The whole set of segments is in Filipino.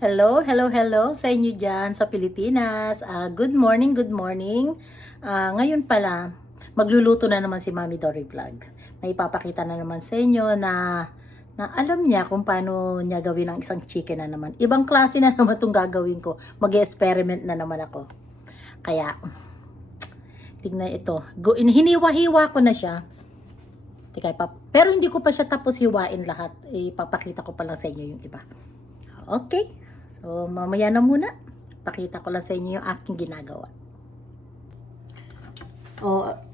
Hello, hello, hello sa inyo dyan sa Pilipinas. Good morning, good morning. Ngayon pala, magluluto na naman si Mami Dory Vlog. May ipapakita na naman sa inyo na alam niya kung paano niya gawin ang isang chicken na naman. Ibang klase na naman itong gagawin ko. Mag-experiment na naman ako. Kaya, tignan ito. Hiniwa-hiwa ko na siya. Pero hindi ko pa siya tapos hiwain lahat. Ipapakita ko pa lang sa inyo yung iba. Okay. So, mamaya na muna. Pakita ko lang sa inyo yung aking ginagawa.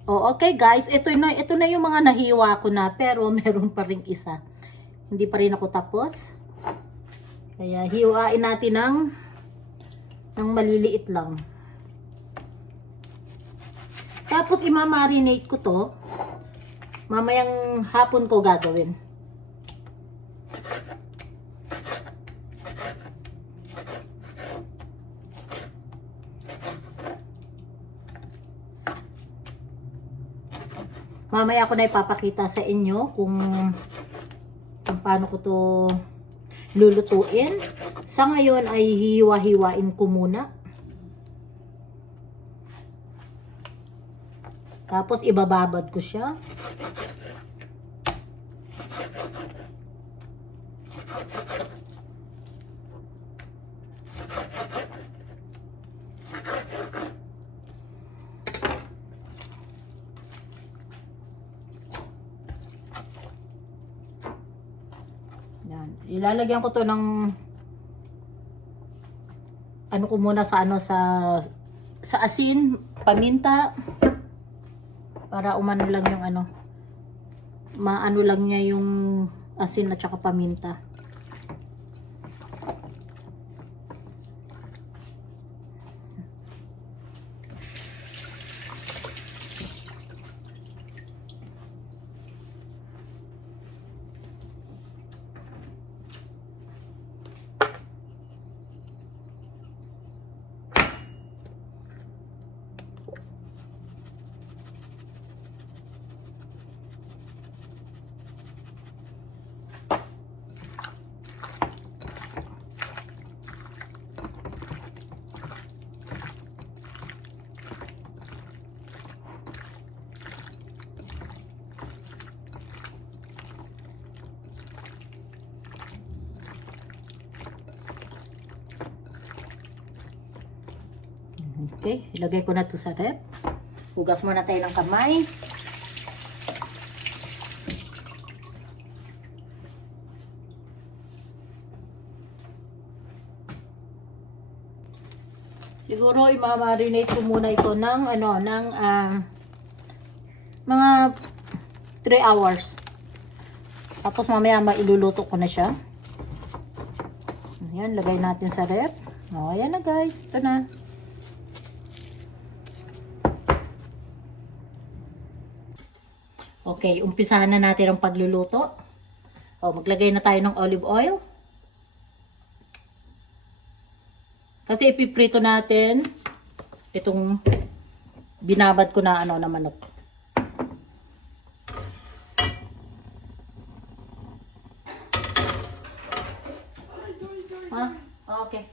Okay guys. Ito na yung mga nahiwa ko na. Pero meron pa rin isa. Hindi pa rin ako tapos. Kaya hiwain natin ng maliliit lang. Tapos imamarinate ko to. Mamayang hapon ko gagawin. Mamaya ko na ipapakita sa inyo kung paano ko to lulutuin. Sa ngayon ay hiwa-hiwain ko muna. Tapos ibababad ko siya. Yan. Ilalagyan ko to ng ano ko muna sa sa asin, paminta para umano lang yung maano lang niya yung asin at saka paminta. Okay, ilagay ko na to sa rep. Hugas muna tayo ng kamay. Siguro i-marinate ko muna ito ng mga 3 hours. Tapos mamaya mailuluto ko na siya. Ayan, lagay natin sa rep. Ayan na guys, ito na. Okay, umpisahan na natin ang pagluluto. Maglagay na tayo ng olive oil. Kasi ipiprito natin itong binabad ko na na manok. Okay.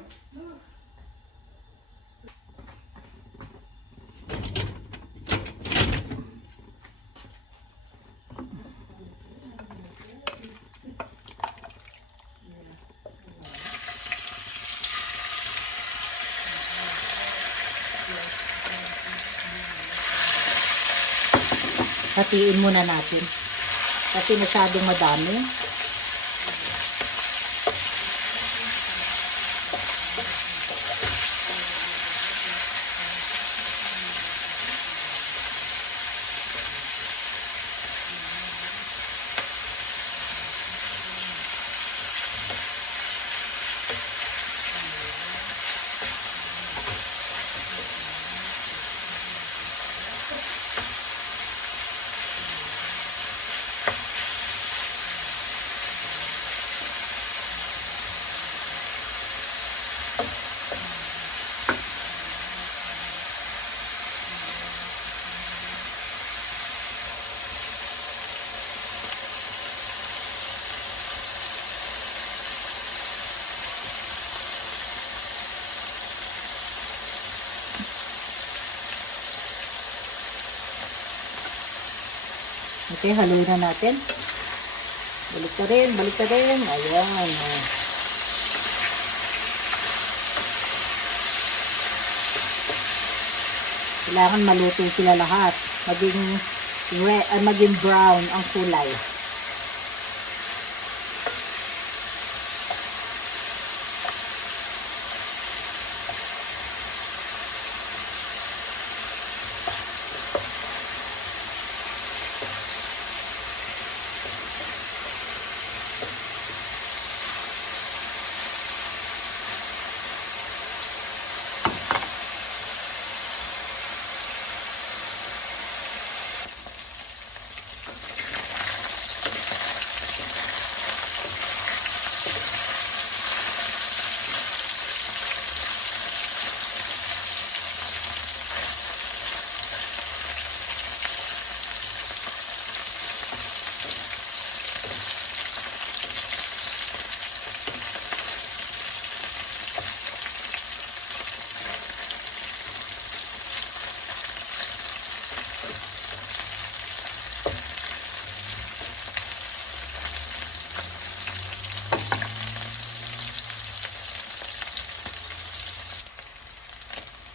Hatiin muna natin kasi masyadong madami. Okay, haluin na natin. Balik ka rin, balik ka rin. Ayan. Kailangan maluto sila lahat. Maging brown ang kulay.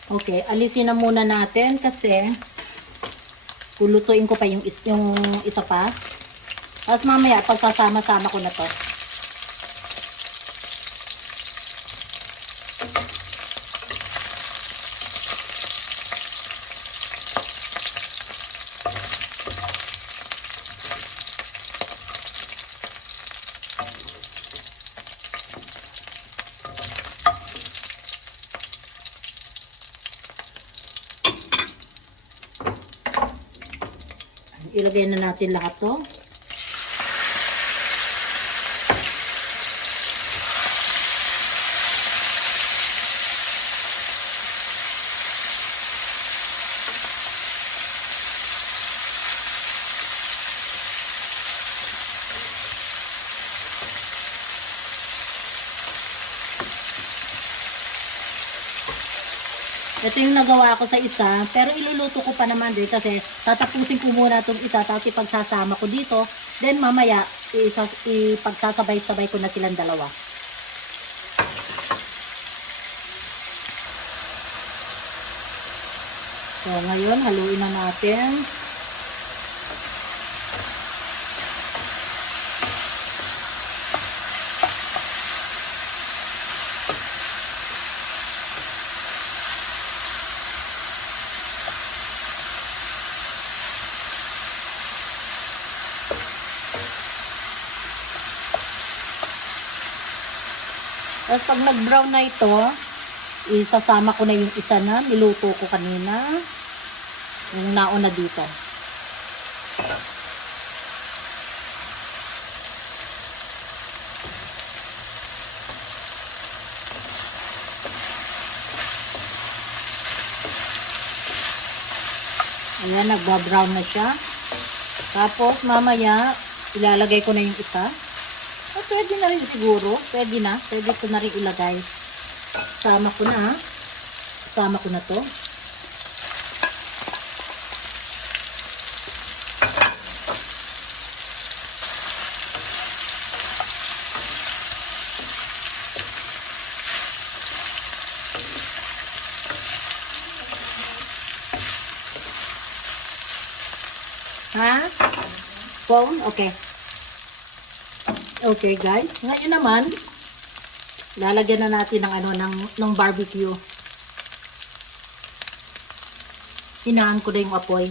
Okay, alisin na muna natin kasi lulutuin ko pa yung isa pa. Tapos mamaya, pagsasama-sama ko na to. Ilagay na natin lahat to. Ito yung nagawa ko sa isa, pero iluluto ko pa naman din kasi tatapusin ko muna itong isa tapos ipagsasama ko dito. Then mamaya, ipagsasabay-sabay ko na silang dalawa. So ngayon, haluin na natin. Tapos pag nag-brown na ito, isasama ko na yung isa na niluto ko kanina. Yung nauna dito. Ayan, nagba-brown na siya. Tapos mamaya, ilalagay ko na yung isa. Pwede na rin siguro. Pwede na. Pwede ko na rin ilagay. Sama ko na. Sama ko na to. Ha? Phone? Okay. Okay guys, ngayon naman lalagyan na natin ng barbecue. Hinaan ko na yung apoy.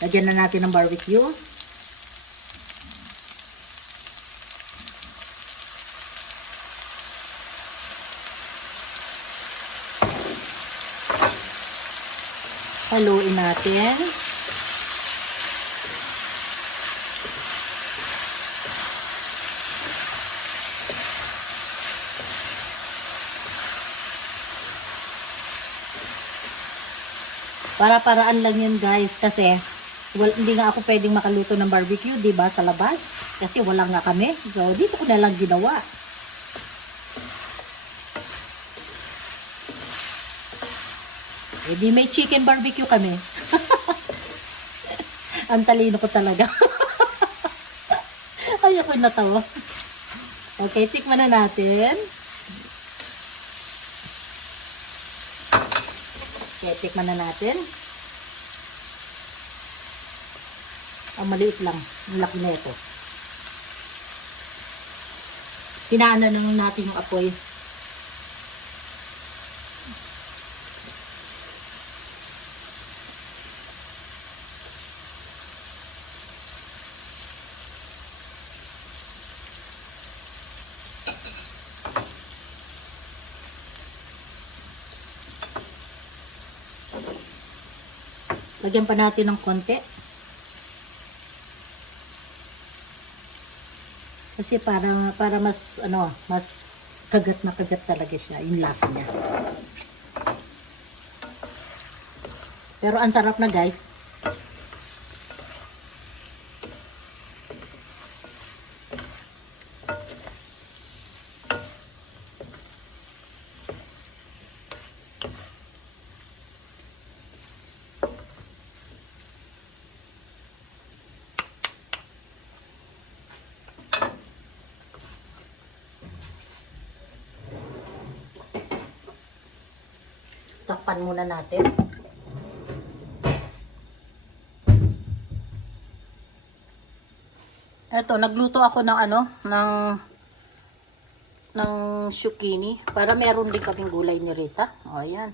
Lagyan na natin ng barbecue. Haluin natin. Para-paraan lang yun guys kasi hindi nga ako pwedeng makaluto ng barbecue, 'di ba, sa labas kasi wala nga kami. So dito ko na lang ginawa. Eh di may chicken barbecue kami. Ang talino ko talaga. Ayoko na to. Okay, tikman na natin. Okay, tikman na natin. Ang maliit lang. Ang laki na ito. Tinaanan na lang natin yung apoy. Lagyan pa natin ng konti. Kasi para mas mas kagat na kagat talaga siya yung lasa niya. Pero ang sarap na, guys. Takpan muna natin. Eto, nagluto ako ng ng zucchini para meron din kaming gulay ni Rita. O, ayan.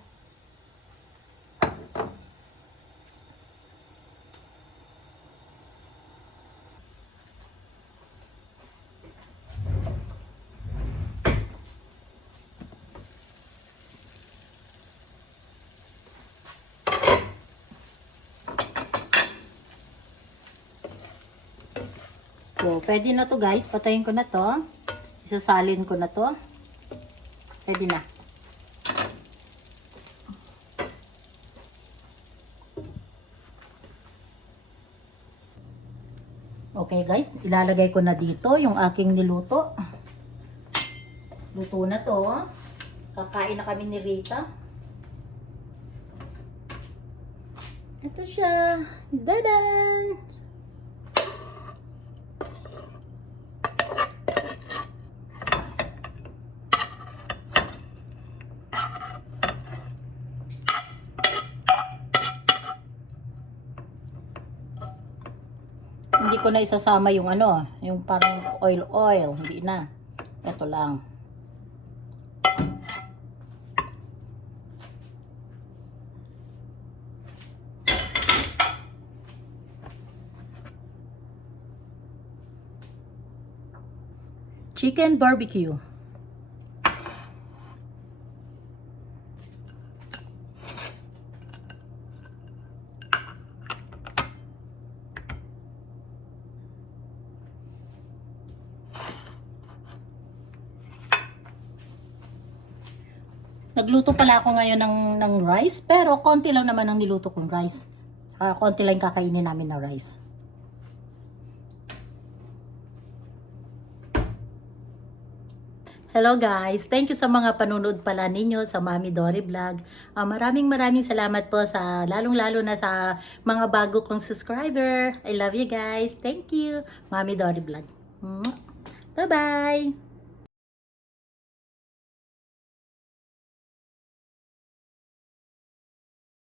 So, pwede na to, guys. Patayin ko na to. Isasalin ko na to. Pwede na. Okay, guys. Ilalagay ko na dito yung aking niluto. Luto na to. Kakain na kami ni Rita. Ito siya. Dadan! Hindi ko na isasama yung yung parang oil, hindi na. Ito lang. Chicken barbecue. Nagluto pala ako ngayon ng rice, pero konti lang naman ang niluto kong rice. Konti lang kakainin namin na rice. Hello guys! Thank you sa mga panunod pala ninyo sa Mami Dory Vlog. Maraming salamat po sa lalong-lalo na sa mga bago kong subscriber. I love you guys. Thank you. Mami Dory Vlog. Bye-bye!